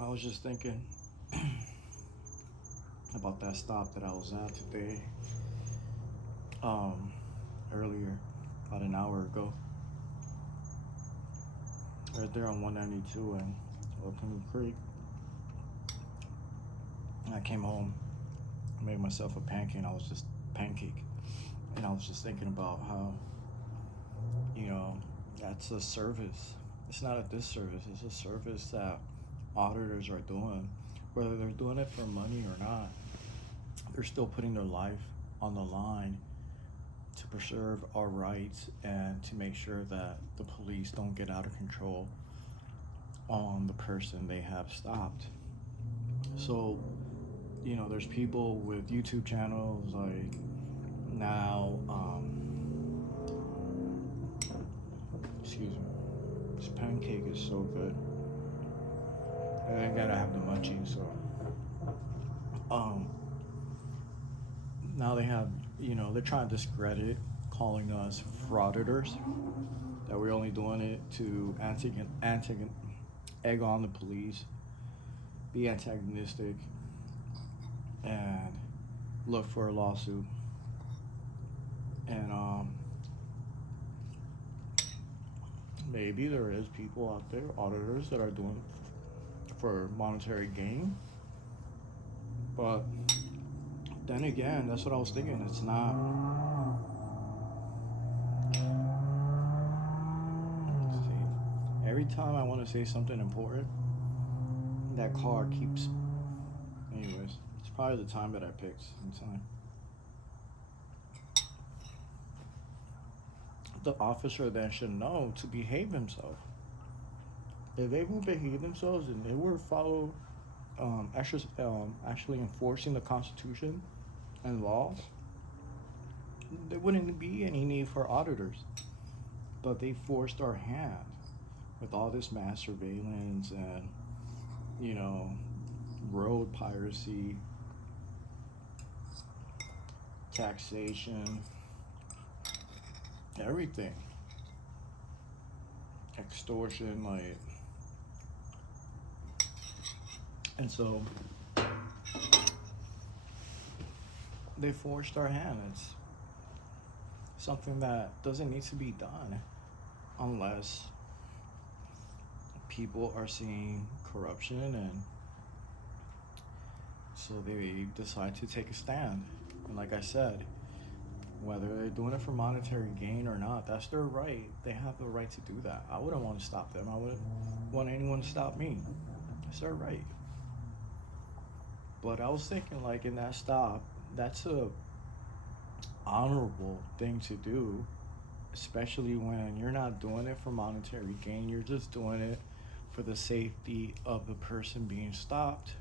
I was just thinking about that stop that I was at today, um, earlier, about an hour ago, right there on 192 and Oakland Creek. I came home, made myself a pancake. And I was just thinking about how, you know, that's a service. It's not a disservice. It's a service that auditors are doing, whether they're doing it for money or not. They're still putting their life on the line to preserve our rights and to make sure that the police don't get out of control on the person they have stopped. So, there's people with YouTube channels like now, excuse me, this pancake is so good. And I gotta have the munchies, so, um, now they have, they're trying to discredit calling us frauditors, that we're only doing it to egg on the police, be antagonistic, and look for a lawsuit. And maybe there is people out there, auditors, that are doing it for monetary gain. But then again, that's what I was thinking. It's not. See, every time I want to say something important, that car keeps. Anyways, it's probably the time that I picked in time. The officer then should know to behave himself. If they won't behave themselves and they were follow, actually enforcing the Constitution and laws, there wouldn't be any need for auditors. But they forced our hand with all this mass surveillance and, you know, road piracy, taxation, everything, extortion, like, and so they forced our hand. It's something that doesn't need to be done unless people are seeing corruption, and so they decide to take a stand. And like I said, whether they're doing it for monetary gain or not, that's their right. They have the right to do that. I wouldn't want to stop them. I wouldn't want anyone to stop me. It's their right. But I was thinking, like, in that stop, that's a honorable thing to do, especially when you're not doing it for monetary gain. You're just doing it for the safety of the person being stopped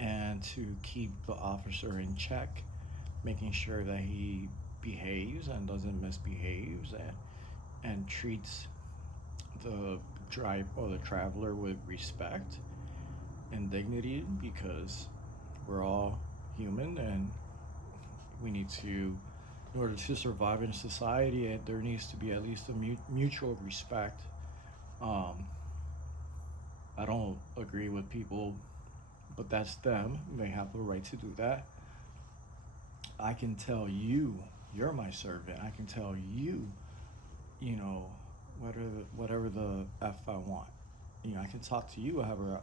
and to keep the officer in check, making sure that he behaves and doesn't misbehave, and treats the traveler with respect and dignity, because we're all human and we need to, in order to survive in society, there needs to be at least a mutual respect. I don't agree with people, but that's them. They have the right to do that. I can tell you, you're my servant. I can tell you, you know, whatever the F I want. I can talk to you however,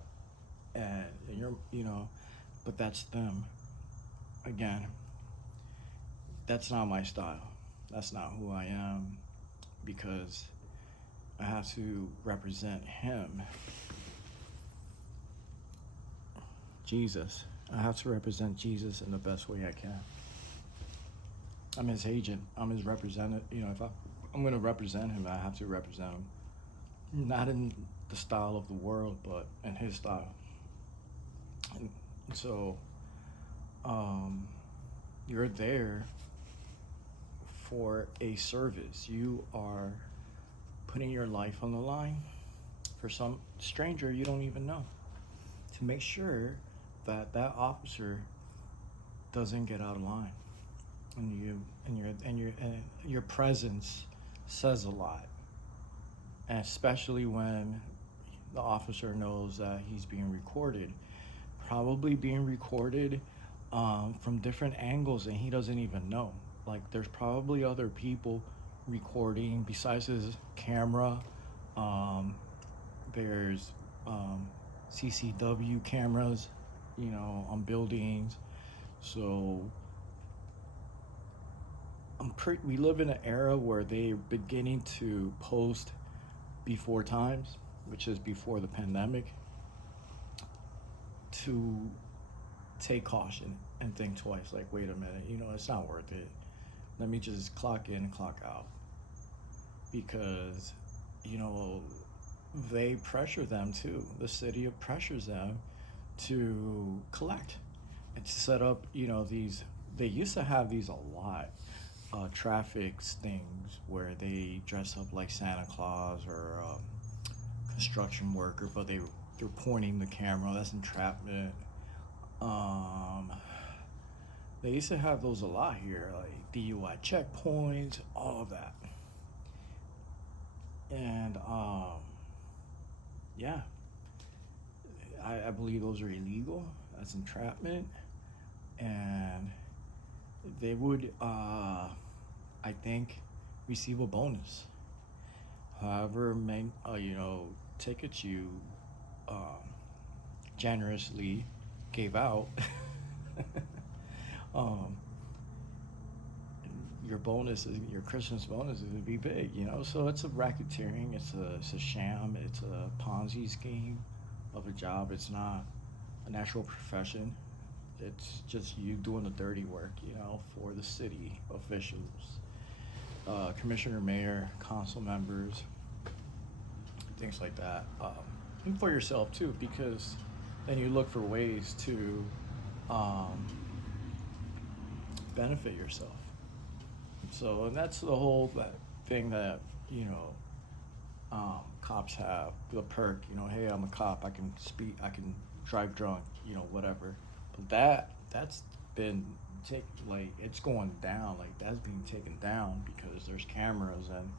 and you're, but that's them. Again, that's not my style. That's not who I am, because I have to represent him, Jesus. I have to represent Jesus in the best way I can. I'm his agent. I'm his representative. If I'm going to represent him, I have to represent him. Not in the style of the world, but in his style. And so, you're there for a service. You are putting your life on the line for some stranger you don't even know, to make sure that that officer doesn't get out of line. And your presence says a lot, and especially when the officer knows that he's being recorded, probably being recorded from different angles, and he doesn't even know. Like, there's probably other people recording besides his camera. Um, there's CCW cameras, on buildings. So we live in an era where they're beginning to post before times, which is before the pandemic, to take caution and think twice. Like, wait a minute, it's not worth it. Let me just clock in and clock out. Because, you know, they pressure them too. The city pressures them to collect and to set up, these. They used to have these a lot. Traffic stings where they dress up like Santa Claus or construction worker, but they're pointing the camera. That's entrapment. Um, they used to have those a lot here, like DUI checkpoints, all of that. And yeah, I believe those are illegal. That's entrapment, and they would, I think, receive a bonus. However, tickets you um, generously gave out, um, your Christmas bonus would be big, So it's a racketeering, it's a sham, it's a Ponzi scheme of a job. It's not an actual profession. It's just you doing the dirty work, for the city officials, commissioner, mayor, council members, things like that. And for yourself too, because then you look for ways to um, benefit yourself. So, and that's the whole that thing that cops have the perk. Hey, I'm a cop. I can speed. I can drive drunk. Whatever. But that's been like it's going down. Like that's being taken down because there's cameras and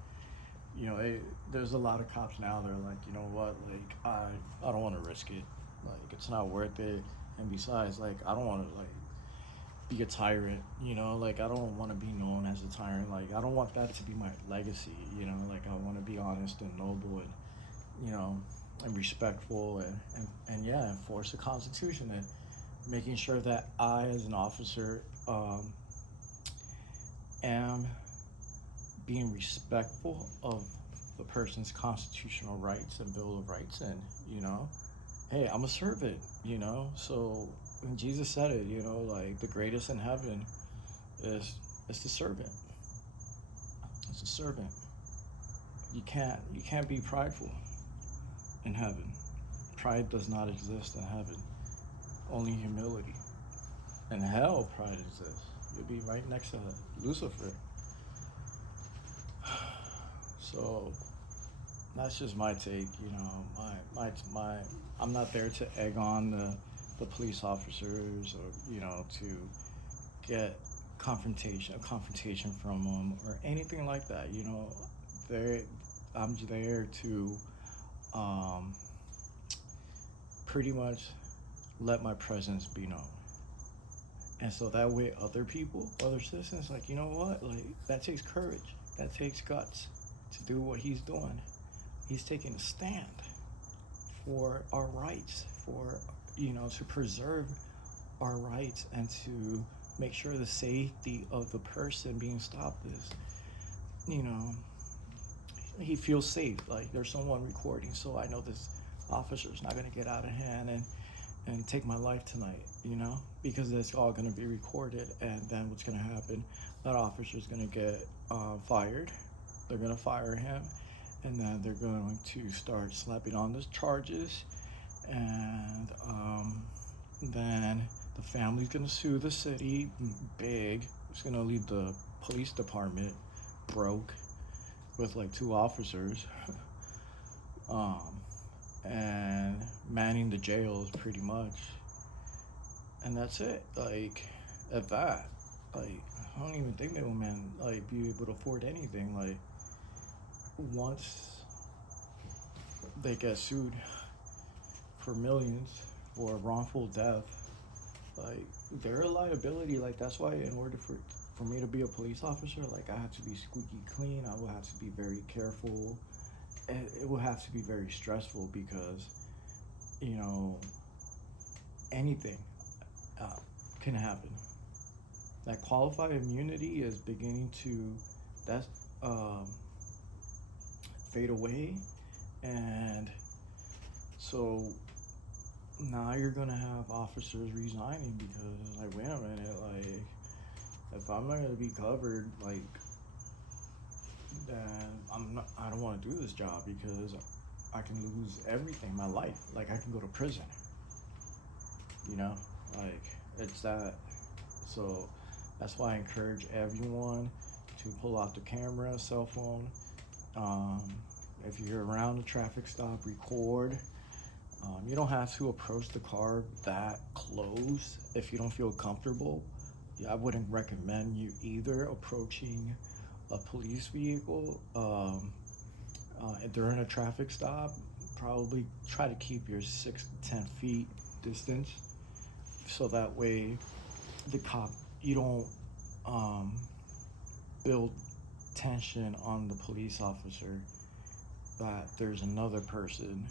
there's a lot of cops now. They're like, you know what? Like I don't want to risk it. Like it's not worth it. And besides, like I don't want to like be a tyrant, like I don't want to be known as a tyrant. Like I don't want that to be my legacy, like I want to be honest and noble and and respectful and yeah, enforce the Constitution and making sure that I as an officer am being respectful of the person's constitutional rights and Bill of Rights and hey, I'm a servant, so when Jesus said it, like the greatest in heaven is the servant. It's a servant. You can't be prideful in heaven. Pride does not exist in heaven. Only humility. In hell, pride exists. You'll be right next to Lucifer. So that's just my take. My. I'm not there to egg on the police officers or to get a confrontation from them or anything like that. They I'm there to um, pretty much let my presence be known. And so that way other citizens, like, what? Like, that takes courage. That takes guts to do what he's doing. He's taking a stand for our rights, to preserve our rights and to make sure the safety of the person being stopped is, you know, he feels safe. Like there's someone recording, so I know this officer's not gonna get out of hand and take my life tonight, because it's all gonna be recorded. And then what's gonna happen? That officer's gonna get fired. They're gonna fire him, and then they're going to start slapping on the charges, and then the family's gonna sue the city big. It's gonna leave the police department broke with like 2 officers and manning the jails pretty much, and that's it. Like at that, like I don't even think they will be able to afford anything. Like once they get sued, for millions for wrongful death, like they're a liability. Like that's why in order for me to be a police officer, like I have to be squeaky clean. I will have to be very careful. It will have to be very stressful because you know anything uh, can happen. That qualified immunity is beginning to that's um, fade away, and so now you're gonna have officers resigning because like wait a minute, like if I'm not gonna be covered, like then I don't want to do this job because I can lose everything, my life. Like I can go to prison, you know, like it's that. So that's why I encourage everyone to pull out the camera, cell phone. Um, if you're around a traffic stop, record. You don't have to approach the car that close if you don't feel comfortable. Yeah, I wouldn't recommend you either approaching a police vehicle during a traffic stop. Probably try to keep your 6 to 10 feet distance, so that way the cop you don't um, build tension on the police officer that there's another person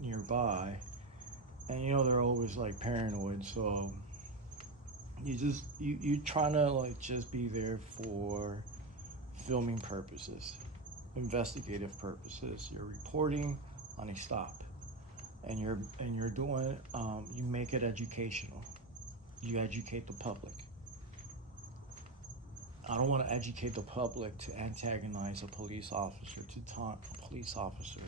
nearby, and they're always like paranoid. So you trying to like just be there for filming purposes, investigative purposes. You're reporting on a stop, and you're doing you make it educational. You educate the public. I don't want to educate the public to antagonize a police officer, to taunt a police officer,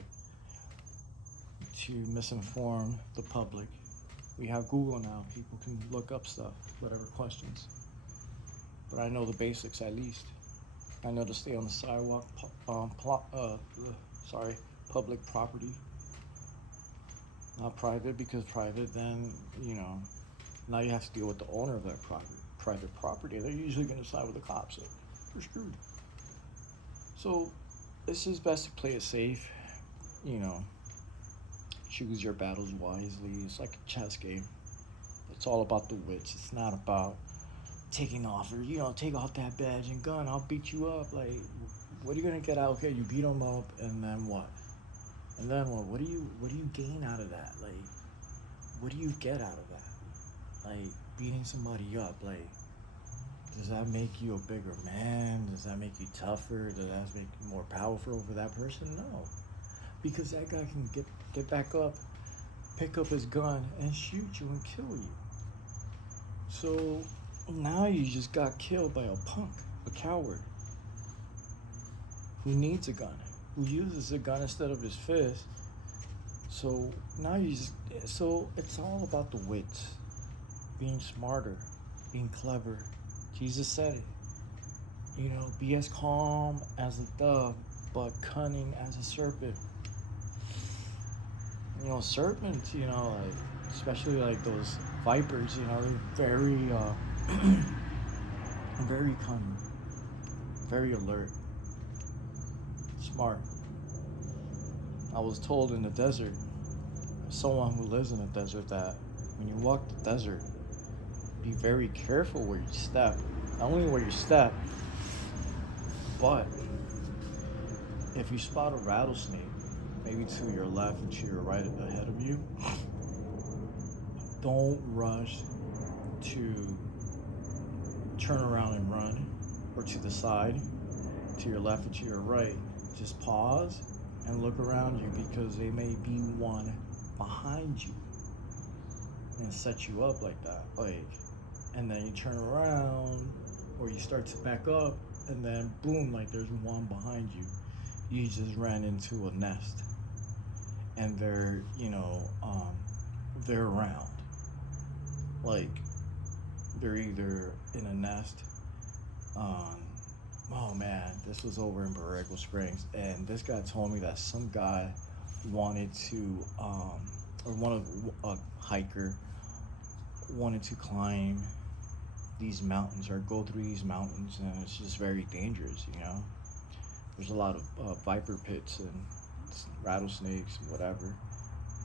to misinform the public. We have Google now. People can look up stuff, whatever questions. But I know the basics at least. I know to stay on the sidewalk, public property, not private, because private, then, now you have to deal with the owner of that private property. They're usually going to side with the cops. So you're screwed. So it's just best to play it safe, you know, choose your battles wisely. It's like a chess game. It's all about the wits. It's not about taking off or, take off that badge and gun. I'll beat you up. Like, what are you going to get out? Okay, you beat them up, and then what? And then what? What do you gain out of that? Like, what do you get out of that? Like, beating somebody up, like, does that make you a bigger man? Does that make you tougher? Does that make you more powerful over that person? No. Because that guy can get back up, pick up his gun, and shoot you and kill you. So now you just got killed by a punk, a coward, who needs a gun, who uses a gun instead of his fist. So now so it's all about the wits, being smarter, being clever. Jesus said it. Be as calm as a dove, but cunning as a serpent. Serpents, like, especially like those vipers, they're very, very cunning, very alert, smart. I was told in the desert, someone who lives in the desert, that when you walk the desert, be very careful where you step. Not only where you step, but if you spot a rattlesnake, maybe to your left and to your right ahead of you, don't rush to turn around and run, or to the side, to your left or to your right. Just pause and look around you, because they may be one behind you and set you up like that. Like, and then you turn around, or you start to back up, and then boom, like there's one behind you. You just ran into a nest, and they're around. Like, they're either in a nest. Oh man, this was over in Borrego Springs, and this guy told me that some guy wanted to, a hiker wanted to climb these mountains, or go through these mountains, and it's just very dangerous. There's a lot of viper pits and rattlesnakes and whatever.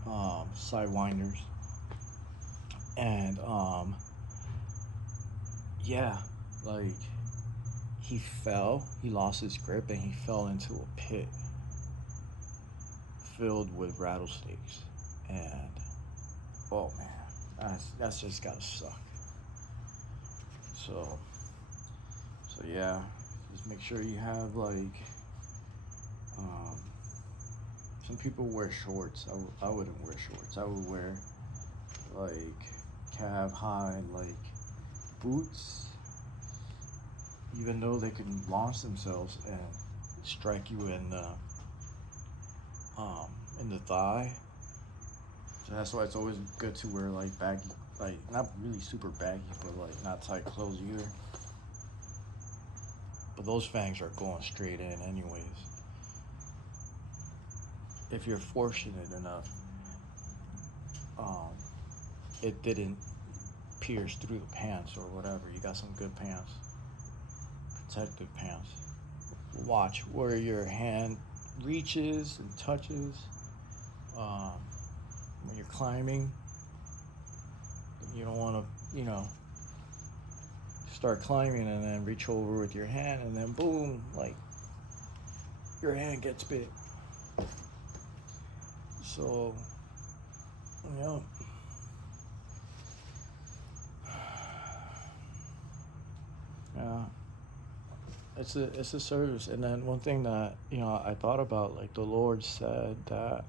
sidewinders, and yeah, like he lost his grip, and he fell into a pit filled with rattlesnakes, and oh man, that's just gotta suck. So yeah, just make sure you have like um, some people wear shorts. I wouldn't wear shorts. I would wear like calf high like boots, even though they can launch themselves and strike you um in the thigh. So that's why it's always good to wear like baggy, like not really super baggy, but like not tight clothes either. But those fangs are going straight in anyways. If you're fortunate enough, um, it didn't pierce through the pants or whatever. You got some good pants, protective pants. Watch where your hand reaches and touches. Um, when you're climbing, you don't want to, start climbing and then reach over with your hand and then boom, like your hand gets bit. So, yeah. Yeah. It's a service. And then one thing that, I thought about, like the Lord said that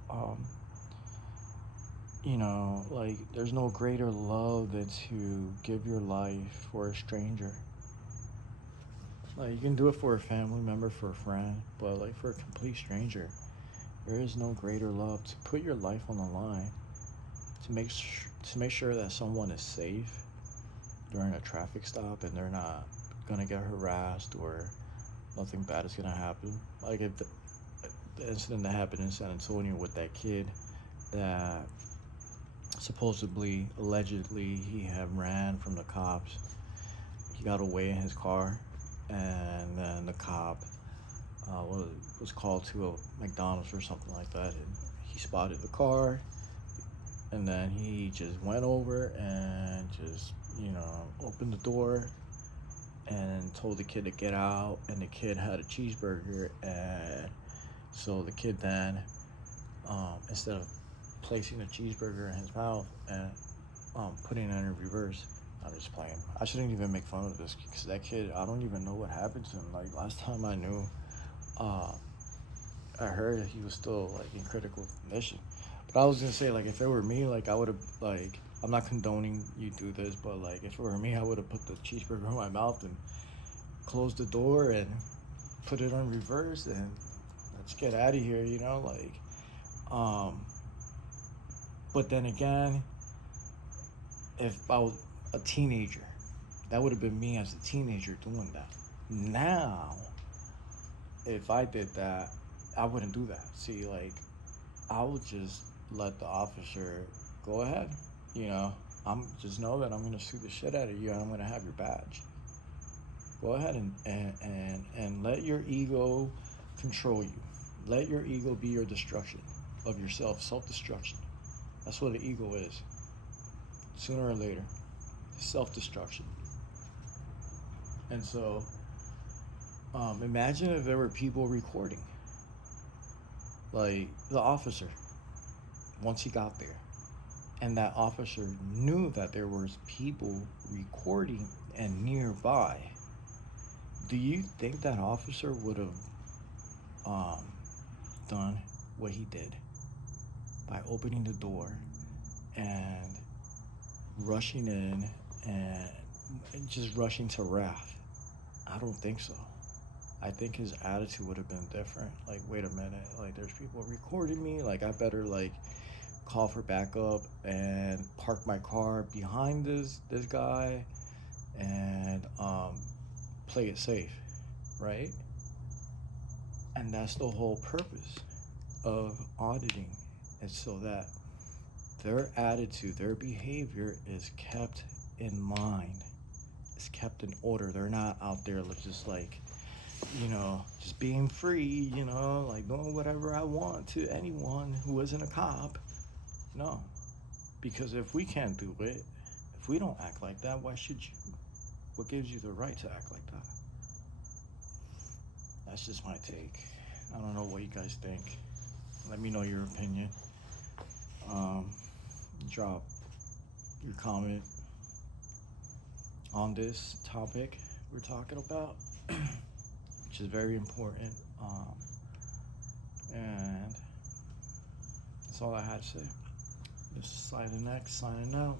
like there's no greater love than to give your life for a stranger. Like you can do it for a family member, for a friend, but like for a complete stranger, there is no greater love to put your life on the line to make sure that someone is safe during a traffic stop and they're not gonna get harassed or nothing bad is gonna happen. Like if the incident that happened in San Antonio with that kid that supposedly, allegedly, he had ran from the cops. He got away in his car, and then the cop was called to a McDonald's or something like that, and he spotted the car, and then he just went over and just, opened the door and told the kid to get out, and the kid had a cheeseburger, and so the kid then, instead of placing the cheeseburger in his mouth and putting it in reverse. I'm just playing. I shouldn't even make fun of this because that kid, I don't even know what happened to him. Like last time I knew, uh, I heard that he was still like in critical condition. But I was gonna say, like, if it were me, like I would have, like, I'm not condoning you do this, but like if it were me, I would have put the cheeseburger in my mouth and closed the door and put it on reverse and let's get out of here, um. But then again, if I was a teenager, that would have been me as a teenager doing that. Now, if I did that, I wouldn't do that. See, like, I would just let the officer go ahead. You know, I'm just know that I'm gonna sue the shit out of you and I'm gonna have your badge. Go ahead and let your ego control you. Let your ego be your destruction of yourself, self-destruction. That's what the ego is. Sooner or later, self-destruction. And so, imagine if there were people recording, like the officer, once he got there, and that officer knew that there was people recording and nearby. Do you think that officer would have um, done what he did by opening the door and rushing in and just rushing to wrath? I don't think so. I think his attitude would have been different. Like, wait a minute, like there's people recording me. Like, I better like call for backup and park my car behind this guy and play it safe, right? And that's the whole purpose of auditing. It's so that their attitude, their behavior is kept in mind. It's kept in order. They're not out there just like, just being free, like doing whatever I want to anyone who isn't a cop. No. Because if we can't do it, if we don't act like that, why should you? What gives you the right to act like that? That's just my take. I don't know what you guys think. Let me know your opinion. Um, Drop your comment on this topic we're talking about, which is very important. And that's all I had to say. This is Silent X signing out.